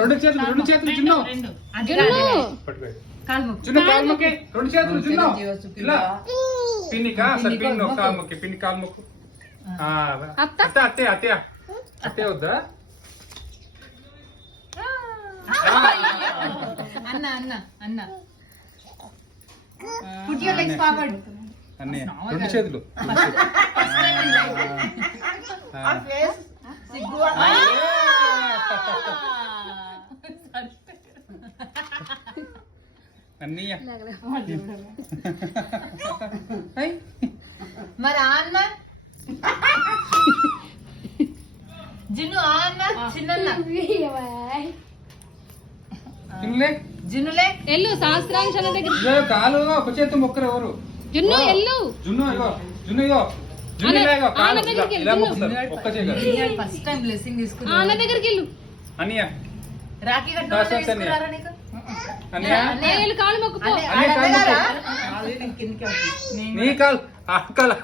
రెండు చేతులు చిన్న కాలు మొక్కి రెండు చేతులు చిన్న ఇలా పిన్నికా సరే పిన్ని కాలు మొక్కి పిన్ని కాలు మొక్కు అత్తే వద్దా అన్న అన్న అన్న పుట్ యువర్ లెగ్స్ ఫార్వర్డ్ అన్నయ్య రెండు చేతులు అన్నయ్య మరి ఆ అన్న జిన్ను ఆ అన్న చిన్న జిన్నులే ఎల్లు సహస్రాంశ దగ్గర కాలు ఒక చేతి మొక్కరు ఎవరు జున్ను ఎల్లు జున్ను ఇగో ఇలా మొక్కుతారు ఒక్క చేయి ఫస్ట్ టైం బ్లెస్సింగ్ తీసుకున్నా అన్న దగ్గరికి వెళ్ళు అన్నయ్య రాఖీ కట్టుకున్నారా కాలు మొక్కుపో నీ కాలు